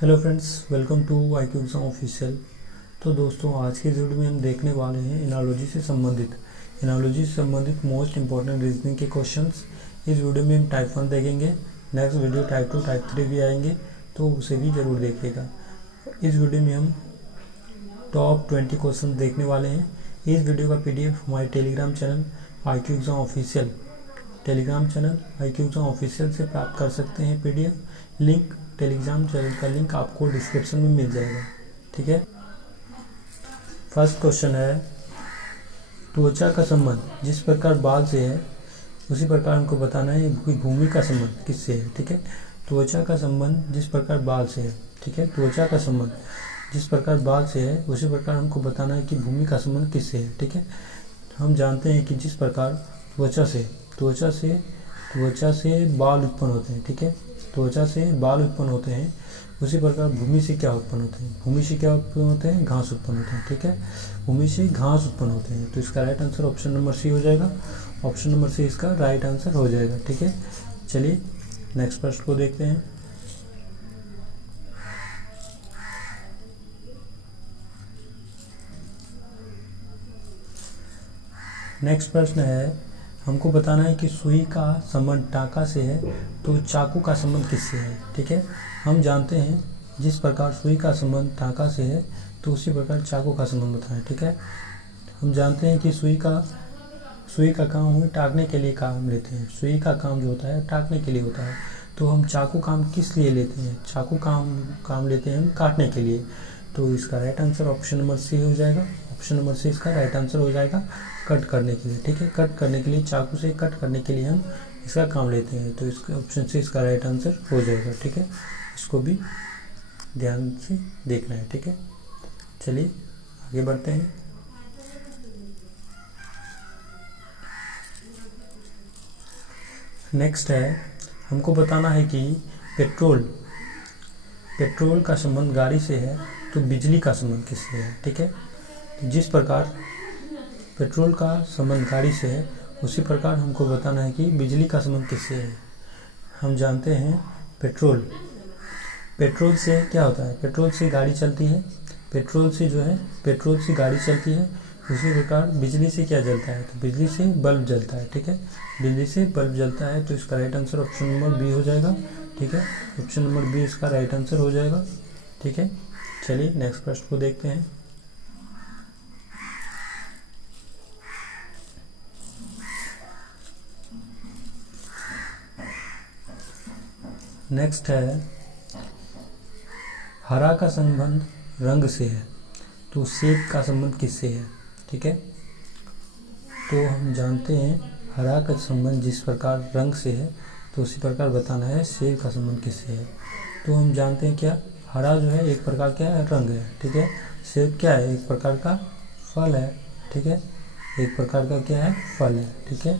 Hello friends, welcome to IQ exam official. तो दोस्तों, आज के वीडियो में हम देखने वाले हैं एनालॉजी से संबंधित मोस्ट इंपॉर्टेंट रीजनिंग के क्वेश्चंस। इस वीडियो में हम टाइप 1 देखेंगे। नेक्स्ट वीडियो टाइप 2 टाइप 3 भी आएंगे, तो उसे भी ज़रूर देखिएगा। इस वीडियो में हम टॉप 20 क्वेश्चन देखने वाले हैं। इस वीडियो का PDF हमारे Telegram channel IQ exam official से प्राप्त कर सकते हैं। PDF लिंक, टेलीग्राम चैनल का लिंक आपको डिस्क्रिप्शन में मिल जाएगा। ठीक है। फर्स्ट क्वेश्चन है, त्वचा का संबंध जिस प्रकार बाल से है उसी प्रकार हमको बताना है कि भूमि का संबंध किससे है। ठीक है। त्वचा का संबंध जिस प्रकार बाल से है, ठीक है, त्वचा का संबंध जिस प्रकार बाल से है उसी प्रकार हमको बताना है कि भूमि का संबंध किससे है। ठीक है। हम जानते हैं कि जिस प्रकार त्वचा से बाल उत्पन्न होते हैं, ठीक है, त्वचा से बाल उत्पन्न होते हैं, उसी प्रकार भूमि से क्या उत्पन्न होते हैं, घास उत्पन्न होते हैं। ठीक है। भूमि से घास उत्पन्न होते हैं, तो इसका right answer option number C हो जाएगा। ऑप्शन नंबर सी इसका राइट आंसर हो जाएगा। ठीक है। चलिए नेक्स्ट प्रश्न को देखते हैं। नेक्स्ट प्रश्न है, हमको बताना है कि सुई का संबंध टाँका से है तो चाकू का संबंध किससे है। ठीक है। हम जानते हैं जिस प्रकार सुई का संबंध टाँका से है तो उसी प्रकार चाकू का संबंध बताएं। ठीक है। हम जानते हैं कि सुई का काम हम टाँकने के लिए काम लेते हैं। सुई का काम जो होता है टाँकने के लिए होता है, तो हम चाकू काम किस लिए लेते हैं? चाकू काम लेते हैं हम काटने के लिए। तो इसका right answer option number C हो जाएगा। ऑप्शन नंबर सी इसका राइट आंसर हो जाएगा, कट करने के लिए। ठीक है। कट करने के लिए, चाकू से कट करने के लिए हम इसका काम लेते हैं, तो इसका ऑप्शन से इसका राइट आंसर हो जाएगा। ठीक है। इसको भी ध्यान से देखना है। ठीक है। चलिए आगे बढ़ते हैं। नेक्स्ट है, हमको बताना है कि पेट्रोल का संबंध गाड़ी से है तो बिजली का संबंध किससे है। ठीक है। तो जिस प्रकार पेट्रोल का संबंध गाड़ी से है उसी प्रकार हमको बताना है कि बिजली का संबंध किससे है। हम जानते हैं पेट्रोल से क्या होता है, पेट्रोल से गाड़ी चलती है, पेट्रोल से गाड़ी चलती है। उसी प्रकार बिजली से क्या जलता है, तो बिजली से बल्ब जलता है। ठीक है। बिजली से बल्ब जलता है, तो इसका right answer option number B हो जाएगा। ठीक है। ऑप्शन नंबर बी इसका राइट आंसर हो जाएगा। ठीक है। चलिए नेक्स्ट प्रश्न को देखते हैं। नेक्स्ट है, हरा का संबंध रंग से है तो सेब का संबंध किससे है। ठीक है। तो हम जानते हैं हरा का संबंध जिस प्रकार रंग से है तो उसी प्रकार बताना है सेब का संबंध किससे है। तो हम जानते हैं क्या, हरा जो है एक प्रकार क्या है, रंग है। ठीक है। सेब क्या है, एक प्रकार का फल है। ठीक है। एक प्रकार का क्या है, फल है। ठीक है।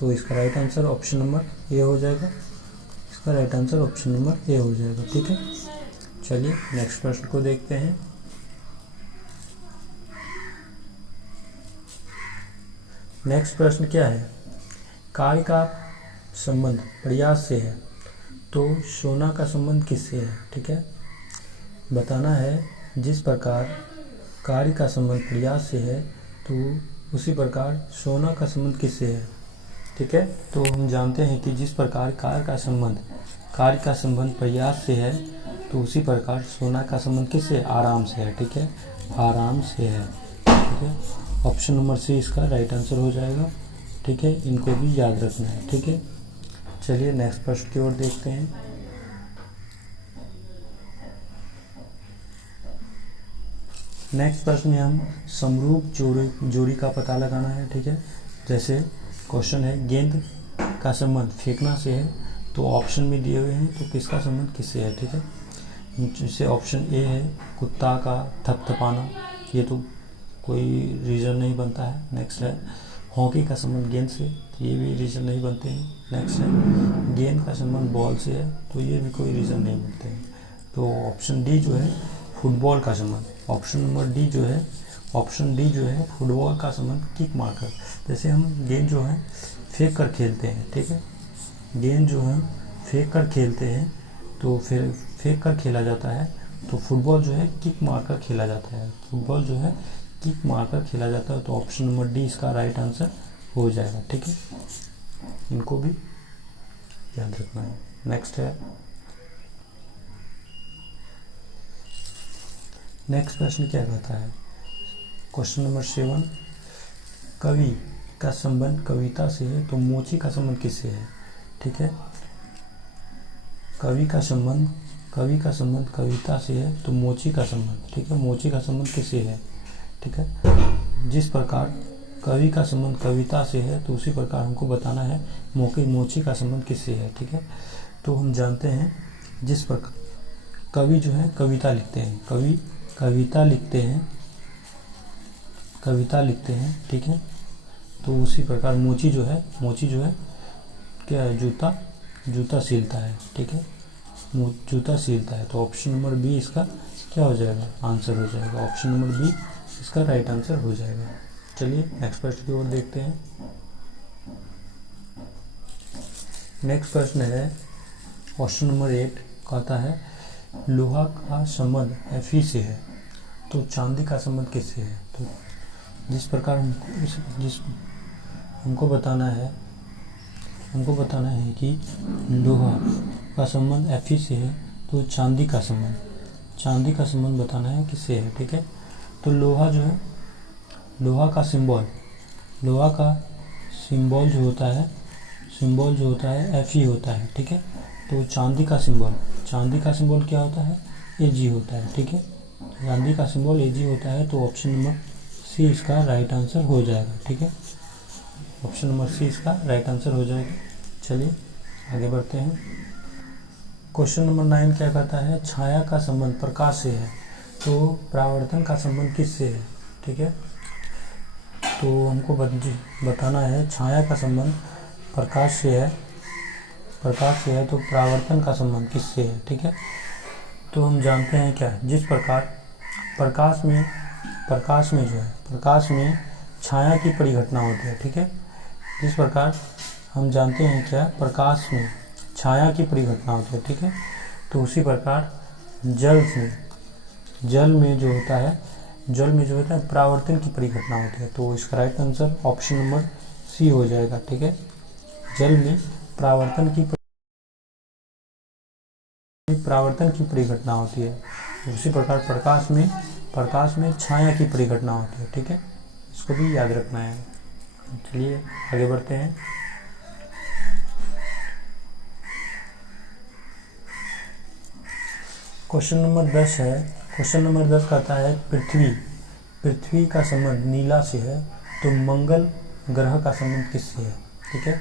तो इसका right answer option number A हो जाएगा। इसका right answer option number A हो जाएगा। ठीक है। चलिए नेक्स्ट प्रश्न को देखते हैं। नेक्स्ट प्रश्न क्या है, कार्य का संबंध प्रयास से है तो सोना का संबंध किससे है। ठीक है। बताना है जिस प्रकार कार्य का संबंध प्रयास से है तो उसी प्रकार सोना का संबंध किससे है। ठीक है। तो हम जानते हैं कि जिस प्रकार कार्य का संबंध प्रयास से है तो उसी प्रकार सोना का संबंध किससे, आराम से है। ठीक है। आराम से है। ठीक है। ऑप्शन नंबर सी इसका राइट आंसर हो जाएगा। ठीक है। इनको भी याद रखना है। ठीक है। चलिए नेक्स्ट प्रश्न की ओर देखते हैं। नेक्स्ट प्रश्न में हम समरूप जोड़ी का पता लगाना है। ठीक है। जैसे क्वेश्चन है, गेंद का संबंध फेंकना से है तो ऑप्शन में दिए हुए हैं तो किसका संबंध किससे है। ठीक है। जैसे ऑप्शन ए है कुत्ता का थपथपाना, ये तो कोई रीज़न नहीं बनता है। नेक्स्ट है हॉकी का संबंध गेंद से, तो ये भी रीज़न नहीं बनते हैं। नेक्स्ट है गेंद का संबंध बॉल से है, तो ये भी कोई रीज़न नहीं बनते हैं। तो ऑप्शन डी जो है फुटबॉल का संबंध, ऑप्शन डी जो है फुटबॉल का संबंध किक मारकर। जैसे हम गेंद जो है फेंक कर खेलते हैं। ठीक है। गेंद जो है फेंक कर खेलते हैं तो फिर फेंक कर खेला जाता है, तो फुटबॉल जो है किक मारकर खेला जाता है। फुटबॉल जो है किक मारकर खेला जाता है, तो ऑप्शन नंबर डी इसका राइट आंसर हो जाएगा। ठीक है, इनको भी याद रखना है। नेक्स्ट प्रश्न क्या कहता है, क्वेश्चन नंबर 7, कवि का संबंध कविता से है, तो मोची का संबंध किससे है? ठीक है, कवि का संबंध कविता से है, तो मोची का संबंध, ठीक है, मोची का संबंध किससे है? ठीक है, जिस प्रकार कवि का संबंध कविता से है, तो उसी प्रकार हमको बताना है मोची का संबंध किससे है। ठीक है, तो हम जानते हैं जिस प्रकार कवि जो है कविता लिखते हैं, कवि कविता लिखते हैं, ठीक है, तो उसी प्रकार मोची जो है क्या है, जूता सीलता है। ठीक है, जूता सीलता है, तो ऑप्शन नंबर बी इसका क्या हो जाएगा, आंसर हो जाएगा। ऑप्शन नंबर बी इसका राइट आंसर हो जाएगा। चलिए नेक्स्ट प्रश्न की ओर देखते हैं। नेक्स्ट प्रश्न है क्वेश्चन नंबर 8, कहता है लोहा का संबंध Fe से है, तो चांदी का संबंध किससे है? तो जिस प्रकार हमको बताना है कि लोहा का संबंध Fe से है, तो चांदी का संबंध बताना है किससे है। ठीक है, तो लोहा का सिंबल जो होता है Fe होता है। ठीक है, तो चांदी का सिंबल क्या होता है, Ag होता है। ठीक है, चांदी का सिंबल Ag होता है, तो ऑप्शन नंबर सी इसका राइट आंसर हो जाएगा। ठीक है, ऑप्शन नंबर सी इसका राइट आंसर हो जाएगा। चलिए आगे बढ़ते हैं। क्वेश्चन नंबर 9 क्या कहता है, छाया का संबंध प्रकाश से है, तो परावर्तन का संबंध किससे है? ठीक है, तो हमको बताना है छाया का संबंध प्रकाश से है, तो परावर्तन का संबंध किससे है? ठीक है, तो हम जानते हैं क्या, जिस प्रकार प्रकाश में छाया की परिघटना होती है। ठीक है, जिस प्रकार हम जानते हैं क्या, प्रकाश में छाया की परिघटना होती है। ठीक है, तो उसी प्रकार जल में जो होता है परावर्तन की परिघटना होती है, तो इसका right answer option number C हो जाएगा। ठीक है, जल में परावर्तन की परिघटना होती है, उसी प्रकार प्रकाश में छाया की परिघटना होती है। ठीक है, इसको भी याद रखना है। चलिए आगे बढ़ते हैं। क्वेश्चन नंबर 10 है। क्वेश्चन नंबर 10 कहता है पृथ्वी का संबंध नीला से है, तो मंगल ग्रह का संबंध किससे है? ठीक है,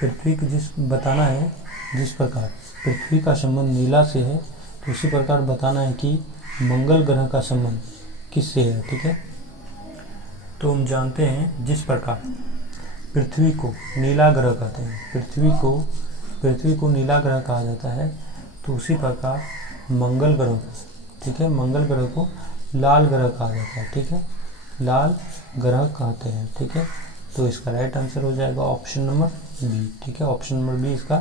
पृथ्वी को बताना है, जिस प्रकार पृथ्वी का संबंध नीला से है, तो उसी प्रकार बताना है कि मंगल ग्रह का संबंध किससे है। ठीक है, तो हम जानते हैं जिस प्रकार पृथ्वी को नीला ग्रह कहते हैं, पृथ्वी को नीला ग्रह कहा जाता है, तो उसी प्रकार मंगल ग्रह, ठीक है, मंगल ग्रह को लाल ग्रह कहा जाता है। ठीक है, लाल ग्रह कहते हैं। ठीक है, तो इसका राइट आंसर हो जाएगा ऑप्शन नंबर बी। ठीक है, ऑप्शन नंबर बी इसका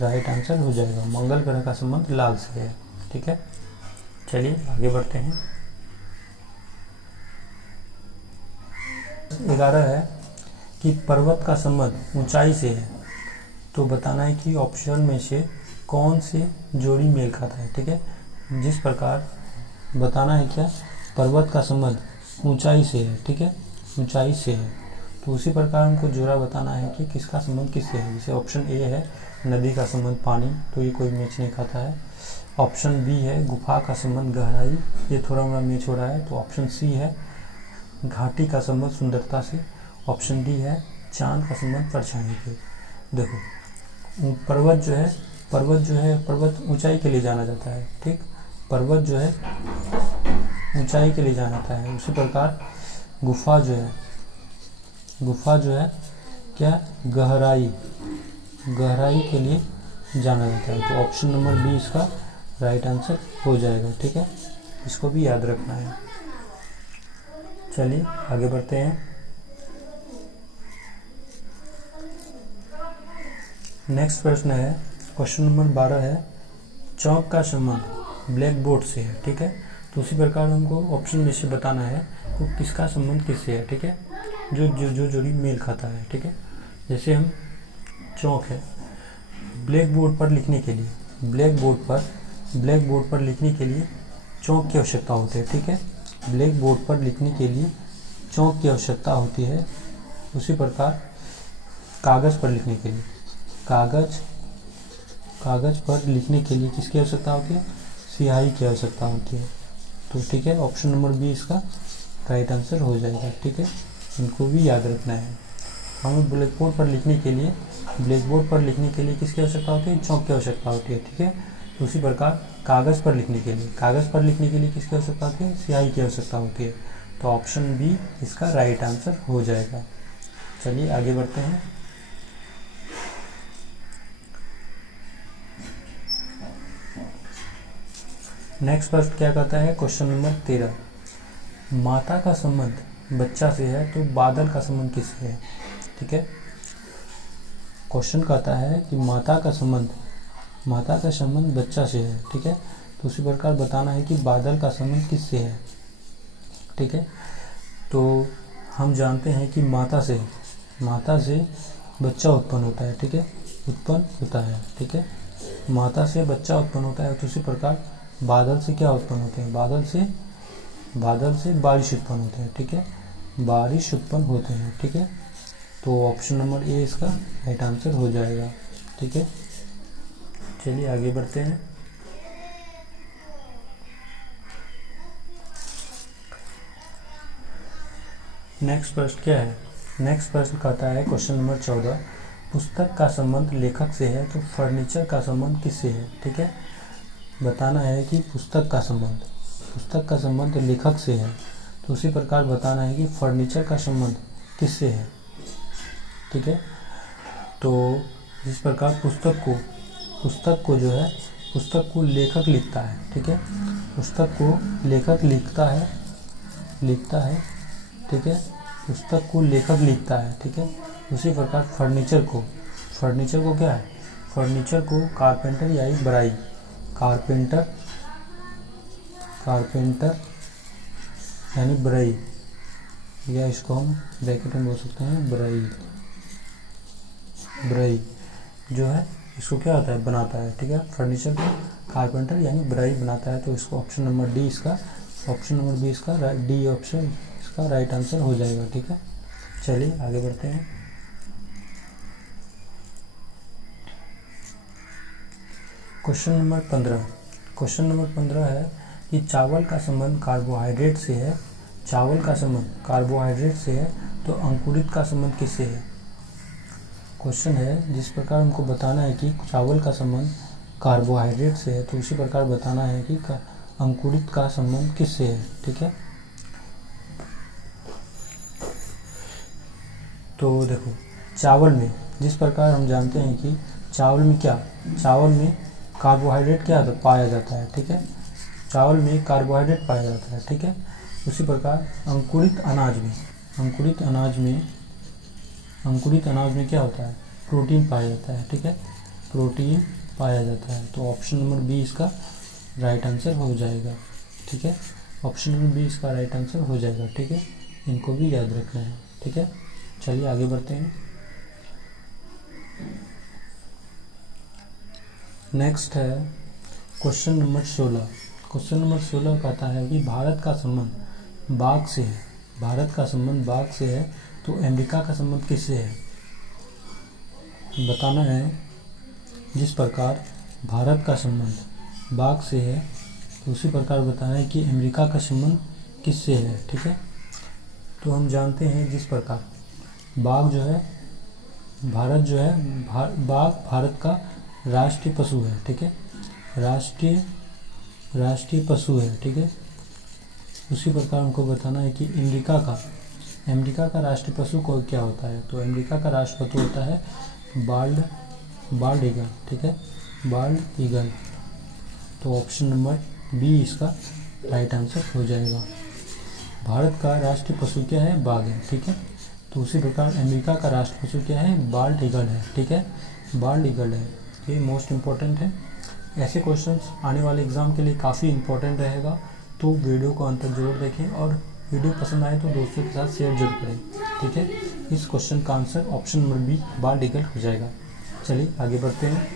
राइट आंसर हो जाएगा, मंगल ग्रह का संबंध लाल से है। ठीक है, चलिए आगे बढ़ते हैं। 11 है कि पर्वत का संबंध ऊंचाई से है, तो बताना है कि ऑप्शन में से कौन से जोड़ी मेल खाता है। ठीक है, जिस प्रकार बताना है क्या, पर्वत का संबंध ऊंचाई से है। ठीक है, ऊंचाई से है, तो उसी प्रकार हमको जोड़ा बताना है कि किसका संबंध किससे है। जैसे ऑप्शन ए है नदी का संबंध पानी, तो ये कोई मैच नहीं खाता है। ऑप्शन बी है गुफा का संबंध गहराई, ये थोड़ा मोड़ा मैच हो रहा है। तो ऑप्शन सी है घाटी का संबंध सुंदरता से। ऑप्शन डी है चांद का संबंध परछाई से। देखो पर्वत ऊंचाई के लिए जाना जाता है। ठीक, पर्वत जो है ऊंचाई के लिए जाना जाता है, उसी प्रकार गुफा जो है क्या, गहराई के लिए जाना जाता है। तो ऑप्शन नंबर बी इसका राइट आंसर हो जाएगा। ठीक है, इसको भी याद रखना है। चलिए आगे बढ़ते हैं। नेक्स्ट प्रश्न है, क्वेश्चन नंबर 12 है, चौक का संबंध ब्लैक बोर्ड से है, ठीक है। तो उसी प्रकार हमको ऑप्शन में से बताना है वो किसका संबंध किससे है, ठीक है, जो जोड़ी मेल खाता है, ठीक है। जैसे हम चौक है, ब्लैक बोर्ड पर लिखने के लिए चौक की आवश्यकता होती है, ठीक है। ब्लैक बोर्ड पर लिखने के लिए चौक की आवश्यकता होती है। उसी प्रकार कागज़ पर लिखने के लिए कागज़ पर लिखने के लिए किसकी आवश्यकता होती है? स्याही की आवश्यकता होती है। तो ठीक है, ऑप्शन नंबर बी इसका राइट आंसर हो जाएगा, ठीक है। इनको भी याद रखना है। हमें ब्लैक बोर्ड पर लिखने के लिए किसकी आवश्यकता होती है? चौक की आवश्यकता होती है, ठीक है। तो उसी प्रकार कागज़ पर लिखने के लिए किसकी आवश्यकता होती है? स्याही की आवश्यकता होती है। तो ऑप्शन बी इसका राइट आंसर हो जाएगा। चलिए आगे बढ़ते हैं। नेक्स्ट प्रश्न क्या कहता है? क्वेश्चन नंबर 13, माता का संबंध बच्चा से है तो बादल का संबंध किससे है, ठीक है। क्वेश्चन कहता है कि माता का संबंध बच्चा से है, ठीक है। तो उसी प्रकार बताना है कि बादल का संबंध किससे है, ठीक है। तो हम जानते हैं कि माता से बच्चा उत्पन्न होता है, ठीक है, ठीक है। माता से बच्चा उत्पन्न होता है। तो उसी प्रकार बादल से क्या उत्पन्न होते हैं? बादल से बारिश उत्पन्न होते हैं, ठीक है, बारिश उत्पन्न होते हैं, ठीक है। तो ऑप्शन नंबर ए इसका राइट आंसर हो जाएगा, ठीक है। चलिए आगे बढ़ते हैं। नेक्स्ट प्रश्न क्या है? नेक्स्ट प्रश्न कहता है क्वेश्चन नंबर 14, पुस्तक का संबंध लेखक से है तो फर्नीचर का संबंध किससे है, ठीक है। बताना है कि पुस्तक का संबंध लेखक से है। तो उसी प्रकार बताना है कि फर्नीचर का संबंध किससे है, ठीक है। तो जिस प्रकार पुस्तक को लेखक लिखता है, ठीक है, पुस्तक को लेखक लिखता है, ठीक है, पुस्तक को लेखक लिखता है, ठीक है। उसी प्रकार फर्नीचर को क्या है? फर्नीचर को कारपेंटर यानी बराई, कारपेंटर यानी बराई, या इसको हम ब्रैकेट में बोल सकते हैं बराई जो है इसको क्या होता है? बनाता है, ठीक है। फर्नीचर को कारपेंटर यानी बराई बनाता है। तो इसको ऑप्शन नंबर बी इसका राइट आंसर हो जाएगा, ठीक है। चलिए आगे बढ़ते हैं। क्वेश्चन नंबर 15 है कि चावल का संबंध कार्बोहाइड्रेट से है, तो अंकुरित का संबंध किससे है? क्वेश्चन है जिस प्रकार हमको बताना है कि चावल का संबंध कार्बोहाइड्रेट से है, तो उसी प्रकार बताना है कि अंकुरित का संबंध किससे है, ठीक है। तो देखो, चावल में जिस प्रकार हम जानते हैं कि चावल में कार्बोहाइड्रेट पाया जाता है, ठीक है, चावल में कार्बोहाइड्रेट पाया जाता है, ठीक है। उसी प्रकार अंकुरित अनाज में क्या होता है? प्रोटीन पाया जाता है, ठीक है, प्रोटीन पाया जाता है। तो ऑप्शन नंबर बी इसका राइट आंसर हो जाएगा, ठीक है। ऑप्शन नंबर बी इसका राइट आंसर हो जाएगा, ठीक है। इनको भी याद रखना है, ठीक है। चलिए आगे बढ़ते हैं। नेक्स्ट है क्वेश्चन नंबर 16 कहता है कि भारत का संबंध बाघ से है, तो अमेरिका का संबंध किससे है? बताना है जिस प्रकार भारत का संबंध बाघ से है, तो उसी प्रकार बताना है कि अमेरिका का संबंध किससे है, ठीक है। तो हम जानते हैं जिस प्रकार बाघ भारत का राष्ट्रीय पशु है, ठीक है, राष्ट्रीय पशु है, ठीक है। उसी प्रकार हमको बताना है कि अमेरिका का राष्ट्रीय पशु को क्या होता है? तो अमेरिका का राष्ट्रीय पशु होता है बाल्ड ईगल, ठीक है, बाल्ड ईगल। तो ऑप्शन नंबर बी इसका राइट आंसर हो जाएगा। भारत का राष्ट्रीय पशु क्या है? बाघ है, ठीक है। तो उसी प्रकार अमेरिका का राष्ट्रीय पशु क्या है? बाल्ड ईगल है, ठीक है, बाल्ड ईगल है। ये मोस्ट इम्पोर्टेंट है। ऐसे क्वेश्चंस आने वाले एग्ज़ाम के लिए काफ़ी इंपॉर्टेंट रहेगा, तो वीडियो को अंत तक जरूर देखें और वीडियो पसंद आए तो दोस्तों के साथ शेयर जरूर करें। ठीक है, इस क्वेश्चन का आंसर ऑप्शन नंबर बी बार डिकल हो जाएगा। चलिए आगे बढ़ते हैं।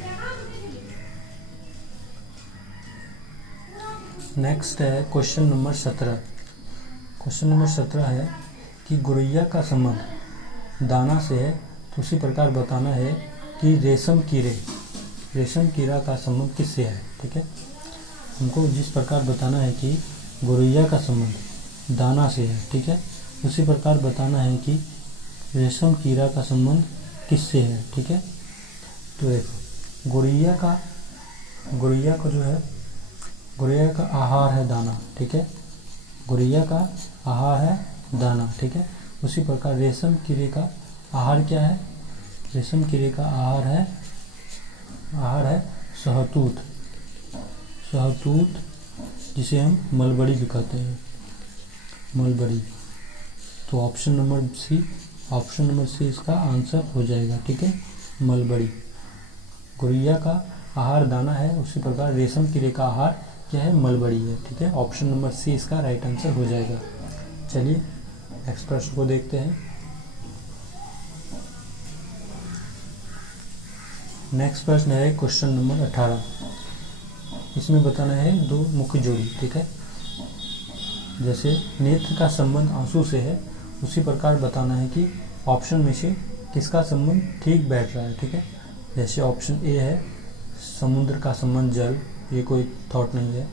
नेक्स्ट है क्वेश्चन नंबर 17। क्वेश्चन नंबर 17 है कि गुरैया का संबंध दाना से है, तो उसी प्रकार बताना है कि रेशम कीड़ा का संबंध किससे है। ठीक है, हमको जिस प्रकार बताना है कि गुरैया का संबंध दाना से है, ठीक है, उसी प्रकार बताना है कि रेशम कीड़ा का संबंध किससे है। ठीक है, तो देखो गुरैया का जो है, गुरैया का आहार है दाना। ठीक है, गुरैया का आहार है दाना। ठीक है, उसी प्रकार रेशम कीड़े का आहार क्या है? रेशम कीड़े का आहार है शहतूत, जिसे हम मलबरी भी कहते हैं, मलबरी। तो ऑप्शन नंबर सी इसका आंसर हो जाएगा। ठीक है, मलबरी। गुरैया का आहार दाना है, उसी प्रकार रेशम कीड़े का आहार क्या है? मलबरी है। ठीक है, ऑप्शन नंबर सी इसका राइट आंसर हो जाएगा। चलिए नेक्स्ट प्रश्न को देखते हैं। नेक्स्ट प्रश्न है क्वेश्चन नंबर 18। इसमें बताना है दो मुख्य जोड़ी। ठीक है, जैसे नेत्र का संबंध आंसू से है, उसी प्रकार बताना है कि ऑप्शन में से किसका संबंध ठीक बैठ रहा है। ठीक है, जैसे ऑप्शन ए है समुद्र का संबंध जल, ये कोई थॉट नहीं है।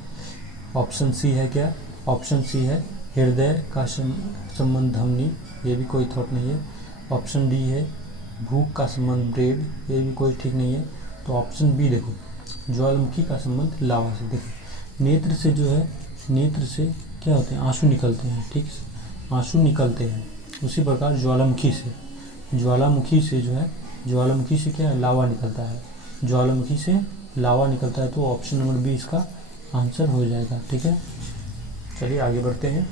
ऑप्शन सी है क्या? ऑप्शन सी है हृदय का संबंध धमनी, ये भी कोई थॉट नहीं है। ऑप्शन डी है भूख का संबंध ब्रेड, ये भी कोई ठीक नहीं है। तो ऑप्शन बी देखो ज्वालामुखी का संबंध लावा से। देखो नेत्र से जो है, नेत्र से क्या होते हैं? आंसू निकलते हैं। ठीक, आंसू निकलते हैं। उसी प्रकार ज्वालामुखी से जो है, ज्वालामुखी से क्या है? लावा निकलता है। ज्वालामुखी से लावा निकलता है, तो ऑप्शन नंबर बी इसका आंसर हो जाएगा। ठीक है, चलिए आगे बढ़ते हैं।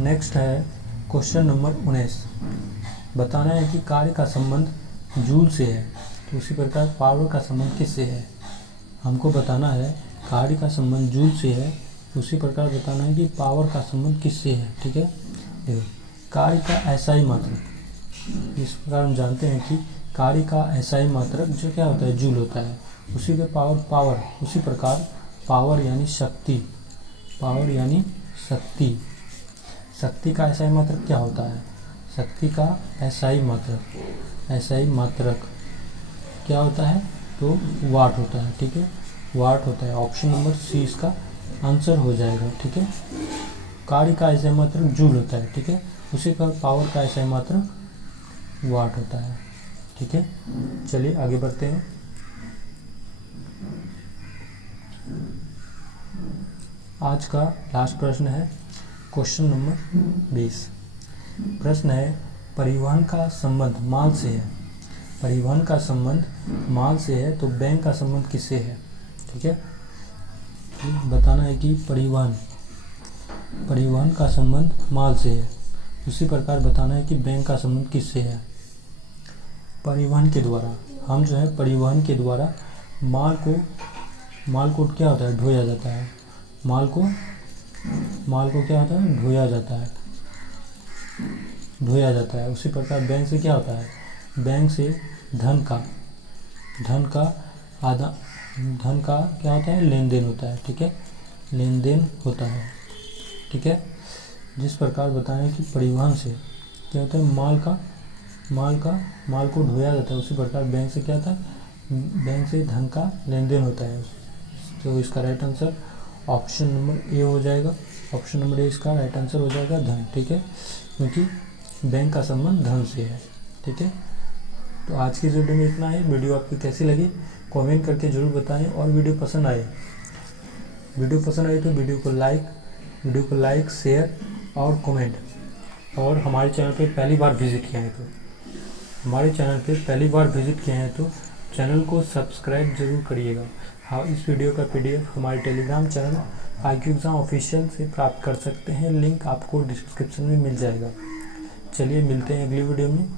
नेक्स्ट है क्वेश्चन नंबर 19। बताना है कि कार्य का संबंध जूल से है, तो उसी प्रकार पावर का संबंध किससे है। हमको बताना है कार्य का संबंध जूल से है, उसी प्रकार बताना है कि पावर का संबंध किससे है। ठीक है, देखो कार्य का एसआई मात्रक, इस प्रकार हम जानते हैं कि कार्य का एसआई मात्रक जो क्या होता है? जूल होता है। उसी के पावर, उसी प्रकार पावर यानी शक्ति, शक्ति का एसआई मात्रक क्या होता है? शक्ति का एसआई मात्रक क्या होता है? तो वाट होता है। ठीक है, वाट होता है। ऑप्शन नंबर सी इसका आंसर हो जाएगा। ठीक है, कार्य का एसआई मात्रक जूल होता है। ठीक है, उसी का पावर का एसआई मात्रक वाट होता है। ठीक है, चलिए आगे बढ़ते हैं। आज का लास्ट प्रश्न है क्वेश्चन नंबर 20। प्रश्न है परिवहन का संबंध माल से है, परिवहन का संबंध माल से है, तो बैंक का संबंध किससे है। ठीक है, बताना है कि परिवहन का संबंध माल से है, उसी प्रकार बताना है कि बैंक का संबंध किससे है। परिवहन के द्वारा हम जो है, परिवहन के द्वारा माल को क्या होता है? ढोया जाता है। माल को क्या होता है? ढोया जाता है। उसी प्रकार बैंक से क्या होता है? बैंक से धन का क्या होता है? लेन देन होता है। ठीक है, लेन देन होता है। ठीक है, जिस प्रकार बताएं कि परिवहन से क्या होता है? माल को ढोया जाता है, उसी प्रकार बैंक से क्या होता है? बैंक से धन का लेन देन होता है। तो इसका right answer option number A हो जाएगा। ऑप्शन नंबर ए इसका राइट आंसर हो जाएगा, धन। ठीक है, क्योंकि बैंक का संबंध धन से है। ठीक है, तो आज की वीडियो में इतना ही। वीडियो आपकी कैसी लगी कमेंट करके ज़रूर बताएं, और वीडियो पसंद आए तो वीडियो को लाइक शेयर और कमेंट। और हमारे चैनल पे पहली बार विजिट किए हैं तो चैनल को सब्सक्राइब जरूर करिएगा। हाँ, इस वीडियो का PDF हमारे Telegram channel IQ exam official से प्राप्त कर सकते हैं। लिंक आपको डिस्क्रिप्शन में मिल जाएगा। चलिए मिलते हैं अगली वीडियो में।